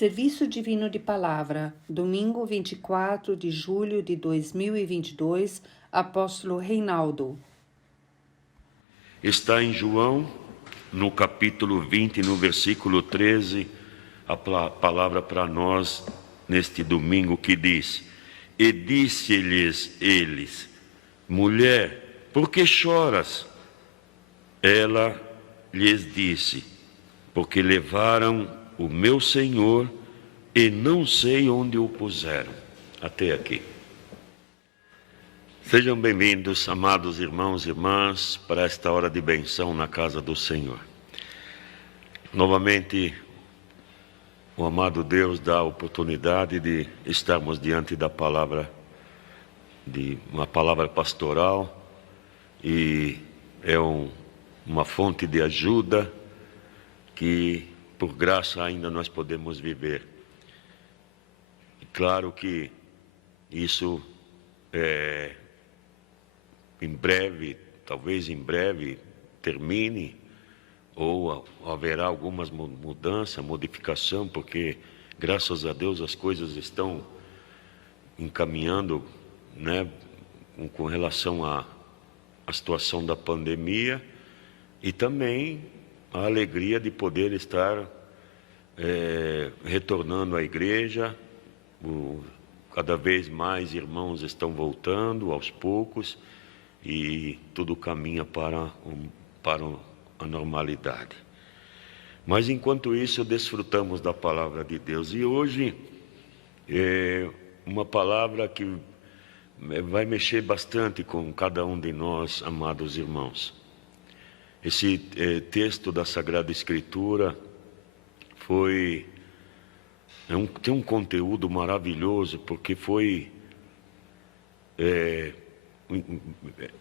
Serviço Divino de Palavra, domingo 24 de julho de 2022, Apóstolo Reinaldo. Está em João, no capítulo 20, no versículo 13, a palavra para nós neste domingo que diz: E disse-lhes eles, mulher, por que choras? Ela lhes disse, porque levaram o meu Senhor e não sei onde o puseram. Até aqui. Sejam bem-vindos, amados irmãos e irmãs, para esta hora de benção na casa do Senhor. Novamente, o amado Deus dá a oportunidade de estarmos diante da palavra, de uma palavra pastoral, e é uma fonte de ajuda que, por graça, ainda nós podemos viver. E claro que isso em breve, talvez em breve, termine, ou haverá algumas mudanças, modificação, porque, graças a Deus, as coisas estão encaminhando, né, com relação à situação da pandemia, e também a alegria de poder estar retornando à igreja. Cada vez mais irmãos estão voltando aos poucos e tudo caminha para a normalidade. Mas enquanto isso, desfrutamos da palavra de Deus. E hoje é uma palavra que vai mexer bastante com cada um de nós, amados irmãos. Esse texto da Sagrada Escritura tem um conteúdo maravilhoso, porque foi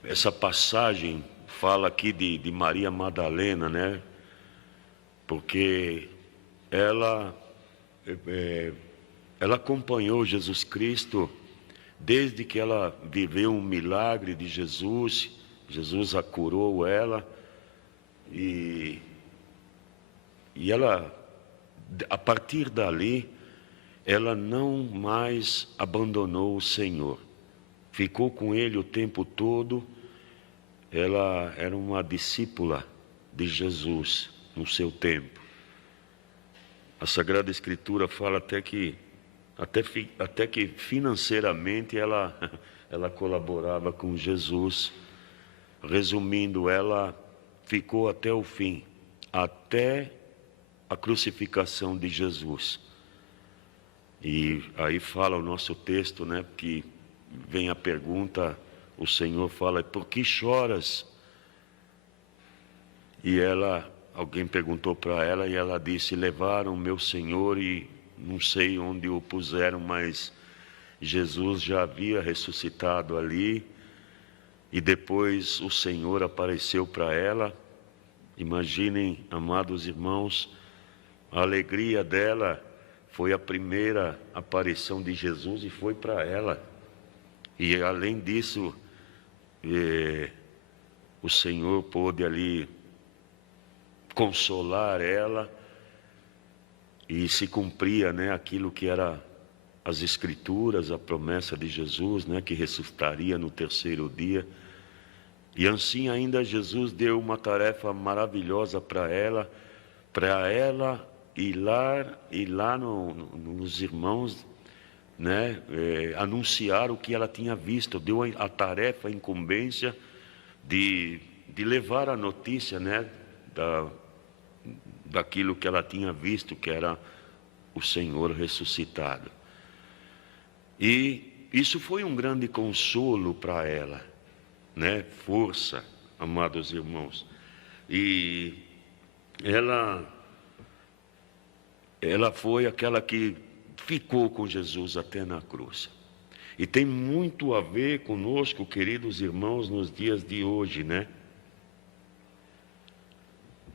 essa passagem fala aqui de Maria Madalena, né? Porque ela acompanhou Jesus Cristo desde que ela viveu um milagre de Jesus. Jesus a curou ela. E ela, a partir dali, ela não mais abandonou o Senhor. Ficou com Ele o tempo todo. Ela era uma discípula de Jesus no seu tempo. A Sagrada Escritura fala até que financeiramente ela colaborava com Jesus. Resumindo, ela ficou até o fim, até a crucificação de Jesus. E aí fala o nosso texto, né, que vem a pergunta, o Senhor fala, por que choras? E alguém perguntou para ela e ela disse, levaram meu Senhor e não sei onde o puseram, mas Jesus já havia ressuscitado ali. E depois o Senhor apareceu para ela. Imaginem, amados irmãos, a alegria dela foi a primeira aparição de Jesus e foi para ela. E além disso, o Senhor pôde ali consolar ela e se cumpria, né, aquilo que era as Escrituras, a promessa de Jesus, né, que ressuscitaria no terceiro dia. E assim ainda Jesus deu uma tarefa maravilhosa para ela ir lá nos irmãos, né, anunciar o que ela tinha visto. Deu a tarefa, a incumbência de levar a notícia, né, daquilo que ela tinha visto, que era o Senhor ressuscitado. E isso foi um grande consolo para ela, né? Força, amados irmãos. E ela foi aquela que ficou com Jesus até na cruz. E tem muito a ver conosco, queridos irmãos, nos dias de hoje, né?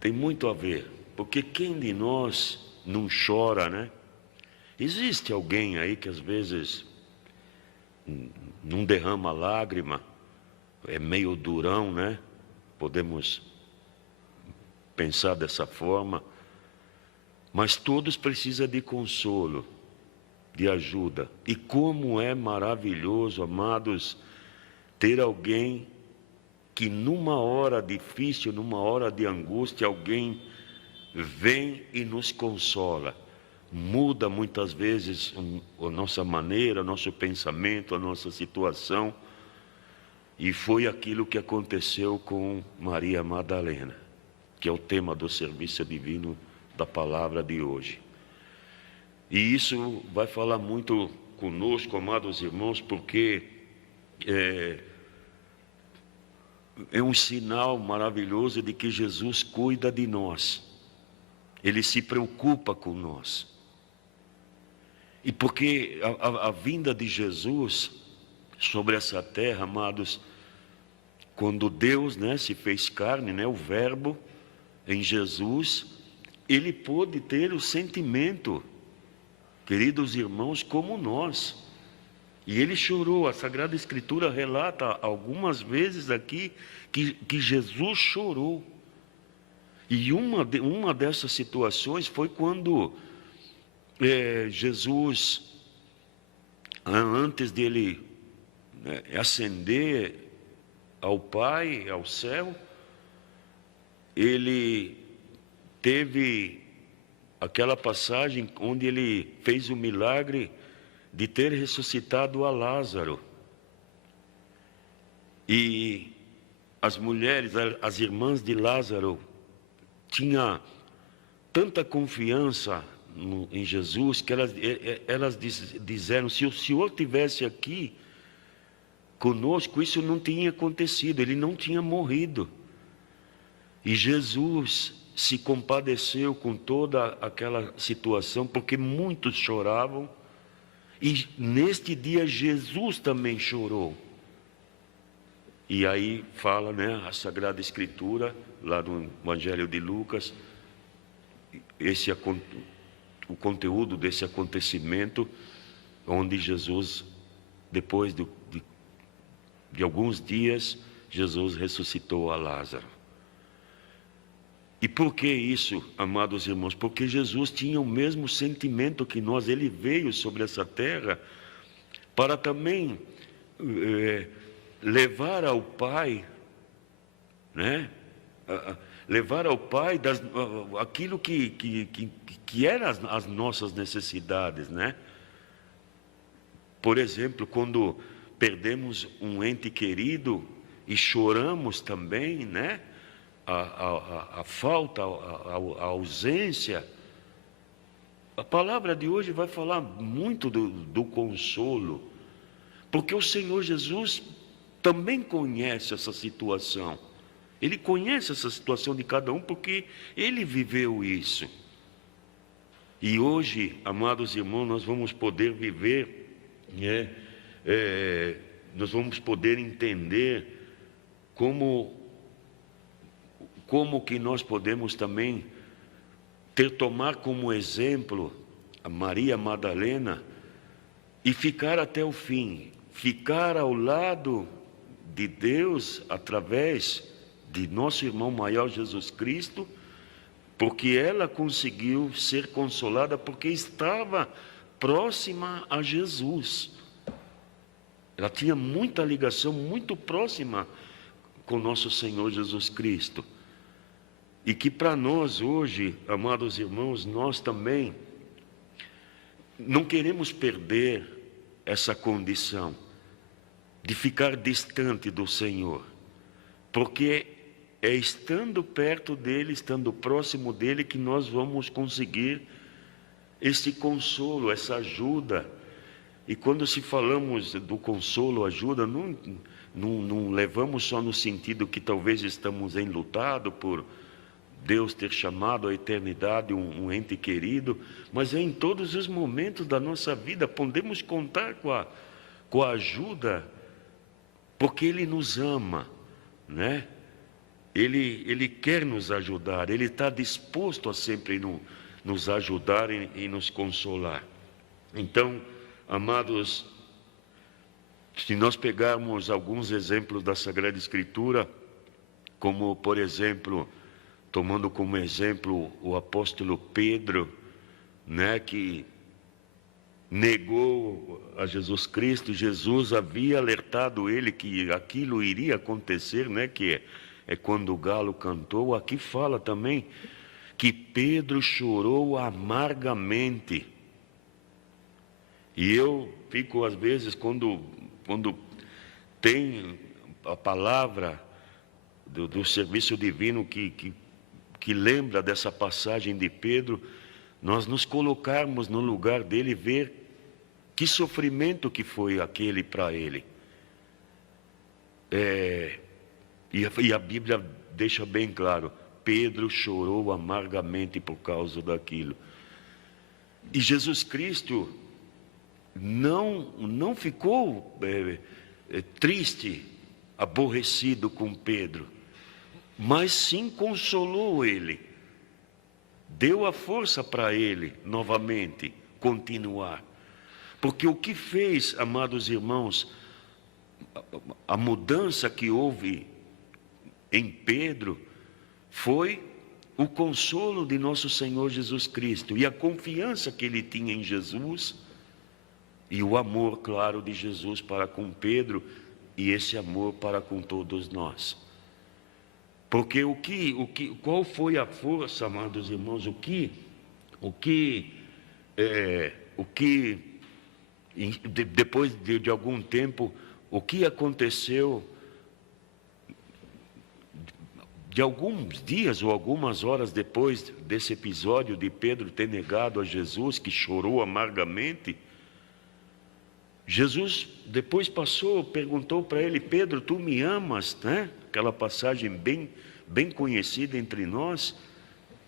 Tem muito a ver, porque quem de nós não chora, né? Existe alguém aí que às vezes não derrama lágrima, é meio durão, né? Podemos pensar dessa forma. mas todos precisam de consolo, de ajuda. E como é maravilhoso, amados, ter alguém que numa hora difícil, numa hora de angústia, alguém vem e nos consola. Muda muitas vezes a nossa maneira, o nosso pensamento, a nossa situação. E foi aquilo que aconteceu com Maria Madalena, que é o tema do serviço divino da palavra de hoje. E isso vai falar muito conosco, amados irmãos, porque é um sinal maravilhoso de que Jesus cuida de nós. Ele se preocupa com nós. E porque a vinda de Jesus sobre essa terra, amados, quando Deus, se fez carne, o Verbo em Jesus, ele pôde ter o sentimento, queridos irmãos, como nós. E ele chorou. A Sagrada Escritura relata algumas vezes aqui que Jesus chorou. E uma dessas situações foi quando Jesus, antes dele ascender ao Pai, ao céu, ele teve aquela passagem onde ele fez o milagre de ter ressuscitado a Lázaro. E as mulheres, as irmãs de Lázaro, tinham tanta confiança em Jesus que elas disseram: se o Senhor estivesse aqui conosco, isso não tinha acontecido, ele não tinha morrido. E Jesus se compadeceu com toda aquela situação, porque muitos choravam. E neste dia Jesus também chorou. E aí fala, a Sagrada Escritura, lá no Evangelho de Lucas, o conteúdo desse acontecimento, onde Jesus, depois de alguns dias, Jesus ressuscitou a Lázaro. E por que isso, amados irmãos? Porque Jesus tinha o mesmo sentimento que nós. Ele veio sobre essa terra para também levar ao Pai, levar ao Pai aquilo que eram as nossas necessidades, Por exemplo, quando perdemos um ente querido e choramos também, a falta, a ausência. A palavra de hoje vai falar muito do consolo, porque o Senhor Jesus também conhece essa situação. Ele conhece essa situação de cada um, porque ele viveu isso. E hoje, amados irmãos, nós vamos poder viver, nós vamos poder entender como que nós podemos também tomar como exemplo a Maria Madalena e ficar até o fim, ficar ao lado de Deus através de nosso irmão maior Jesus Cristo, porque ela conseguiu ser consolada porque estava próxima a Jesus. Ela tinha muita ligação, muito próxima com nosso Senhor Jesus Cristo. E que para nós hoje, amados irmãos, nós também não queremos perder essa condição de ficar distante do Senhor, porque é estando perto dele, estando próximo dele, que nós vamos conseguir esse consolo, essa ajuda. E quando se falamos do consolo, ajuda, não levamos só no sentido que talvez estamos enlutados por Deus ter chamado à eternidade um ente querido, mas é em todos os momentos da nossa vida. Podemos contar com a ajuda, porque Ele nos ama, Ele quer nos ajudar, Ele está disposto a sempre nos ajudar e nos consolar. Então, amados, se nós pegarmos alguns exemplos da Sagrada Escritura, como, por exemplo, tomando como exemplo o apóstolo Pedro, né, que negou a Jesus Cristo. Jesus havia alertado ele que aquilo iria acontecer, né, que é quando o galo cantou. Aqui fala também que Pedro chorou amargamente. E eu fico, às vezes, quando tem a palavra do serviço divino que lembra dessa passagem de Pedro, nós nos colocarmos no lugar dele e ver que sofrimento que foi aquele para ele. E a Bíblia deixa bem claro, Pedro chorou amargamente por causa daquilo. E Jesus Cristo não ficou triste, aborrecido com Pedro, mas sim consolou ele, deu a força para ele novamente continuar. Porque o que fez, amados irmãos, a mudança que houve em Pedro foi o consolo de nosso Senhor Jesus Cristo e a confiança que ele tinha em Jesus e o amor, claro, de Jesus para com Pedro e esse amor para com todos nós. Porque qual foi a força, amados irmãos, depois de algum tempo, o que aconteceu, de alguns dias ou algumas horas depois desse episódio de Pedro ter negado a Jesus, que chorou amargamente, Jesus depois perguntou para ele: Pedro, tu me amas, né? Aquela passagem bem conhecida entre nós.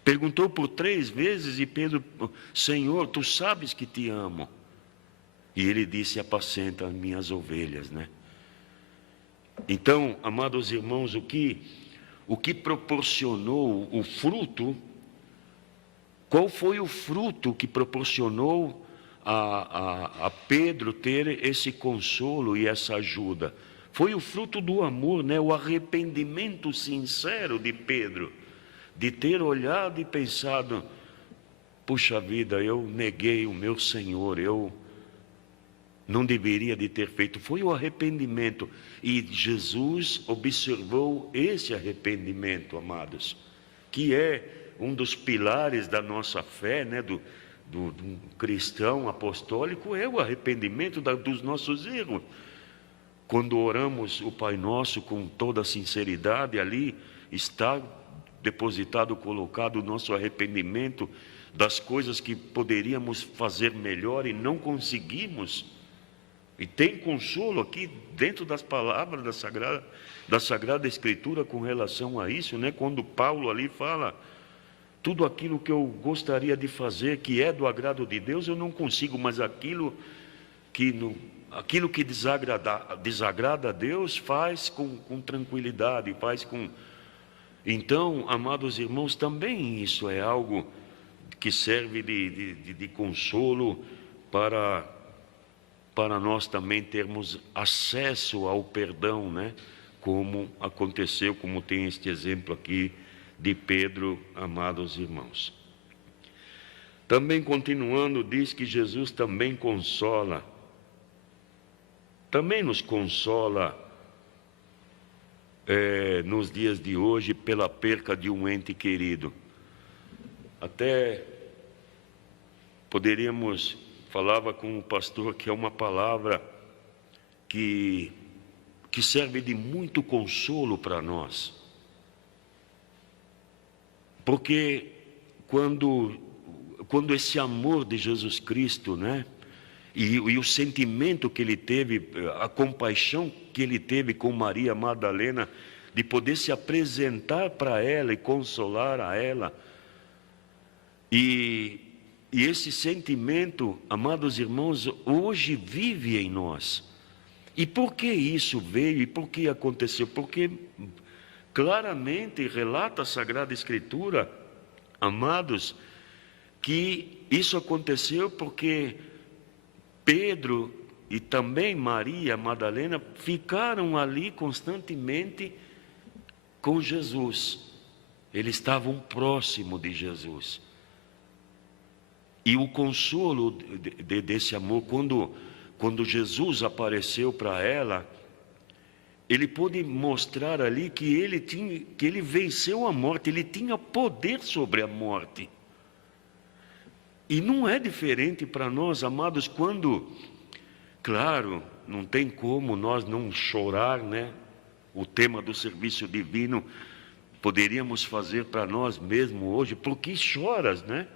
Perguntou por 3 vezes e Pedro: Senhor, tu sabes que te amo. E ele disse: apacenta as minhas ovelhas, né? Então, amados irmãos, o que proporcionou o fruto? Qual foi o fruto que proporcionou a Pedro ter esse consolo e essa ajuda? Foi o fruto do amor, né? O arrependimento sincero de Pedro, de ter olhado e pensado: puxa vida, eu neguei o meu Senhor, eu não deveria de ter feito. Foi o arrependimento, e Jesus observou esse arrependimento, amados, que é um dos pilares da nossa fé, né? Do cristão apostólico, é o arrependimento dos nossos erros. Quando oramos o Pai Nosso com toda a sinceridade, ali está depositado, colocado o nosso arrependimento das coisas que poderíamos fazer melhor e não conseguimos. E tem consolo aqui dentro das palavras da Sagrada Escritura com relação a isso, né? Quando Paulo ali fala: tudo aquilo que eu gostaria de fazer, que é do agrado de Deus, eu não consigo, mas aquilo que desagrada a Deus, faz com tranquilidade, faz com... Então, amados irmãos, também isso é algo que serve de consolo para nós também termos acesso ao perdão, né? Como aconteceu, como tem este exemplo aqui de Pedro, amados irmãos. Também continuando, diz que Jesus também consola, também nos consola nos dias de hoje pela perca de um ente querido. Até falava com o pastor que é uma palavra que serve de muito consolo para nós. Porque quando esse amor de Jesus Cristo, né? E o sentimento que ele teve, a compaixão que ele teve com Maria Madalena, de poder se apresentar para ela e consolar a ela. E esse sentimento, amados irmãos, hoje vive em nós. E por que isso veio e por que aconteceu? Porque claramente relata a Sagrada Escritura, amados, que isso aconteceu porque Pedro e também Maria Madalena ficaram ali constantemente com Jesus. Eles estavam próximos de Jesus. E o consolo desse amor, quando Jesus apareceu para ela, ele pôde mostrar ali que ele venceu a morte, ele tinha poder sobre a morte. E não é diferente para nós, amados, quando, claro, não tem como nós não chorar, né? O tema do serviço divino poderíamos fazer para nós mesmos hoje, porque choras, né?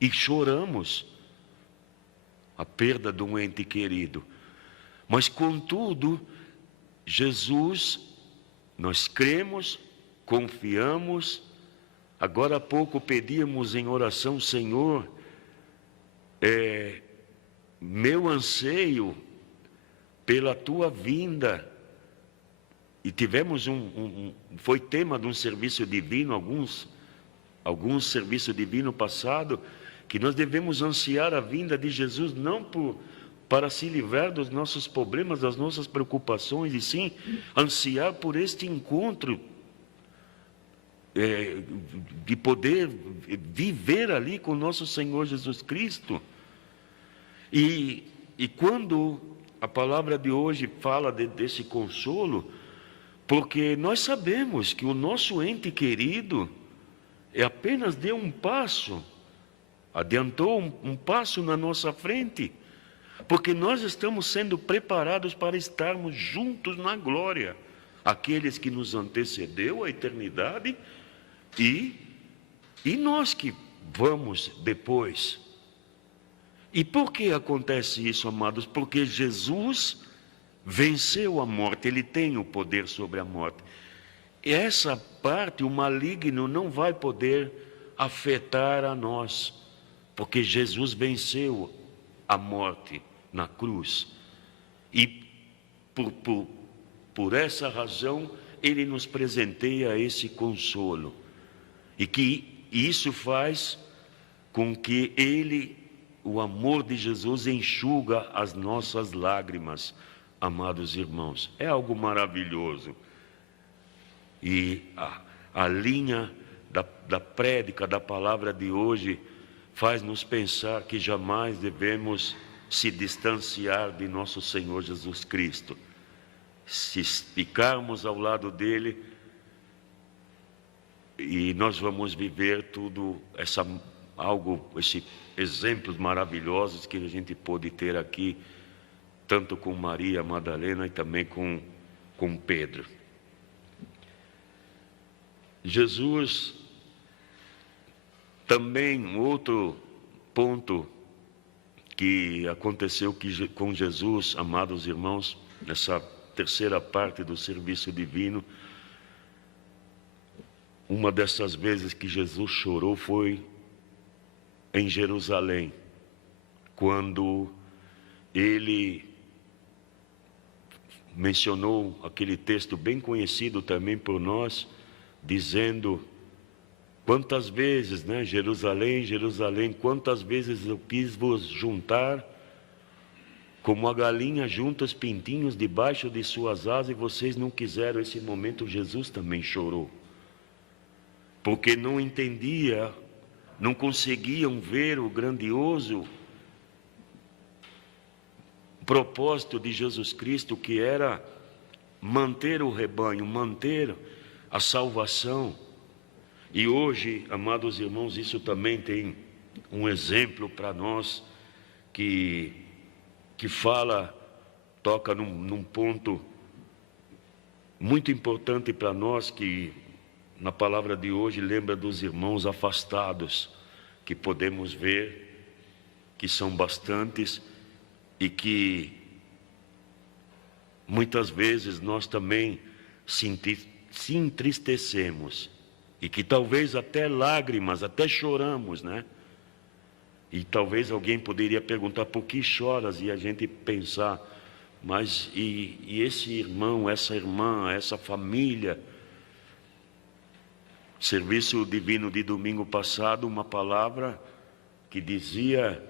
E choramos a perda de um ente querido. Mas, contudo, Jesus, nós cremos, confiamos. Agora há pouco pedíamos em oração, Senhor, meu anseio pela tua vinda. E tivemos foi tema de um serviço divino, alguns serviços divinos passado, que nós devemos ansiar a vinda de Jesus, não para se livrar dos nossos problemas, das nossas preocupações, e sim ansiar por este encontro, de poder viver ali com nosso Senhor Jesus Cristo. E quando a palavra de hoje fala desse consolo, porque nós sabemos que o nosso ente querido apenas deu um passo, adiantou um passo na nossa frente, porque nós estamos sendo preparados para estarmos juntos na glória, aqueles que nos antecedeu a eternidade e nós que vamos depois. E por que acontece isso, amados? Porque Jesus venceu a morte, ele tem o poder sobre a morte. E essa parte, o maligno não vai poder afetar a nós, porque Jesus venceu a morte na cruz. E por essa razão, ele nos presenteia esse consolo. E que isso faz com que o amor de Jesus enxuga as nossas lágrimas, amados irmãos. É algo maravilhoso. E a linha da prédica, da palavra de hoje, faz-nos pensar que jamais devemos se distanciar de nosso Senhor Jesus Cristo. Se ficarmos ao lado dele, e nós vamos viver tudo, esses exemplos maravilhosos que a gente pôde ter aqui, tanto com Maria Madalena e também com Pedro. Jesus, também outro ponto que aconteceu com Jesus, amados irmãos, nessa terceira parte do serviço divino, uma dessas vezes que Jesus chorou foi em Jerusalém, quando ele mencionou aquele texto bem conhecido também por nós, dizendo: quantas vezes, né, Jerusalém, Jerusalém, quantas vezes eu quis vos juntar, como a galinha junta os pintinhos debaixo de suas asas, e vocês não quiseram. Esse momento Jesus também chorou, porque não entendia, não conseguiam ver o grandioso propósito de Jesus Cristo, que era manter o rebanho, manter a salvação. E hoje, amados irmãos, isso também tem um exemplo para nós que toca num ponto muito importante para nós, que na palavra de hoje lembra dos irmãos afastados, que podemos ver que são bastantes e que muitas vezes nós também se entristecemos, e que talvez até lágrimas, até choramos, né? E talvez alguém poderia perguntar: por que choras? E a gente pensar: mas e esse irmão, essa irmã, essa família? Serviço divino de domingo passado, uma palavra que dizia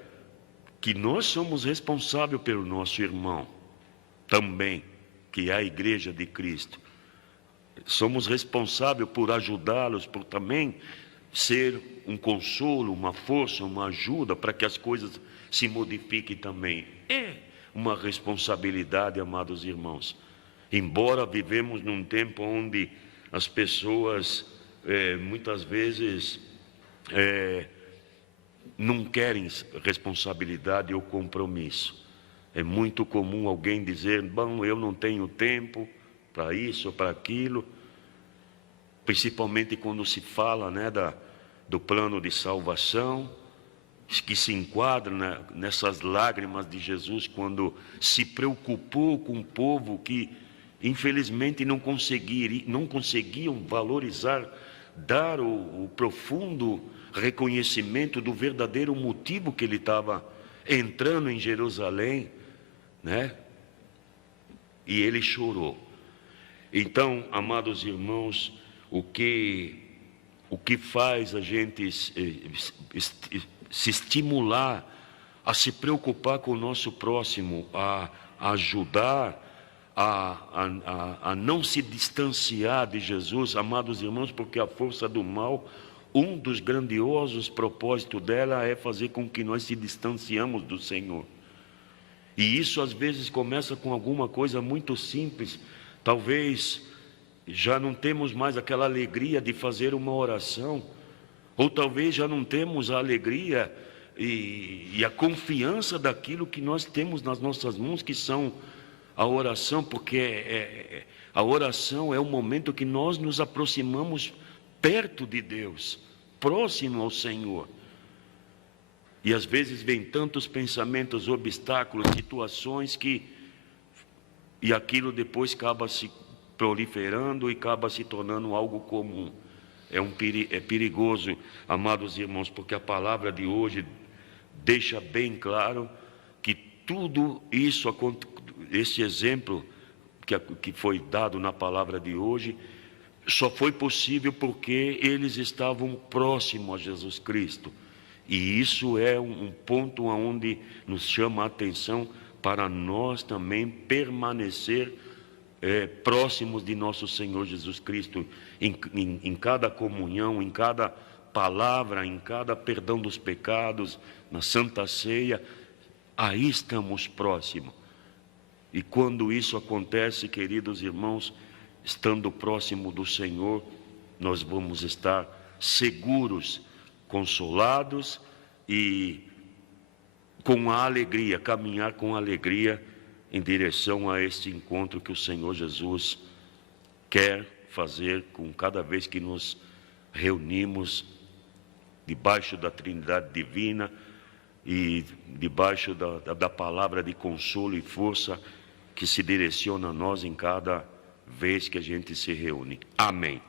que nós somos responsáveis pelo nosso irmão também, que é a igreja de Cristo. Somos responsáveis por ajudá-los, por também ser um consolo, uma força, uma ajuda para que as coisas se modifiquem também. É uma responsabilidade, amados irmãos. Embora vivemos num tempo onde as pessoas muitas vezes não querem responsabilidade ou compromisso. É muito comum alguém dizer, bom, eu não tenho tempo para isso ou para aquilo, principalmente quando se fala, né, do plano de salvação, que se enquadra nessas lágrimas de Jesus, quando se preocupou com um povo que, infelizmente, não conseguiam valorizar, dar o profundo reconhecimento do verdadeiro motivo que ele estava entrando em Jerusalém, né? E ele chorou. Então, amados irmãos, o que faz a gente se estimular a se preocupar com o nosso próximo, a ajudar, a não se distanciar de Jesus, amados irmãos, porque a força do mal, um dos grandiosos propósitos dela é fazer com que nós se distanciamos do Senhor. E isso às vezes começa com alguma coisa muito simples. Talvez já não temos mais aquela alegria de fazer uma oração, ou talvez já não temos a alegria e a confiança daquilo que nós temos nas nossas mãos, que são a oração, porque a oração é o momento que nós nos aproximamos perto de Deus, próximo ao Senhor. E às vezes vem tantos pensamentos, obstáculos, situações e aquilo depois acaba se proliferando e acaba se tornando algo comum. É perigoso, amados irmãos, porque a palavra de hoje deixa bem claro que tudo isso, esse exemplo que foi dado na palavra de hoje, só foi possível porque eles estavam próximos a Jesus Cristo. E isso é um ponto onde nos chama a atenção para nós também permanecer próximos de nosso Senhor Jesus Cristo, em cada comunhão, em cada palavra, em cada perdão dos pecados, na Santa Ceia, aí estamos próximos. E quando isso acontece, queridos irmãos, estando próximo do Senhor, nós vamos estar seguros, consolados e com a alegria, caminhar com alegria em direção a este encontro que o Senhor Jesus quer fazer com cada vez que nos reunimos debaixo da Trindade Divina e debaixo da palavra de consolo e força que se direciona a nós em cada vez que a gente se reúne. Amém.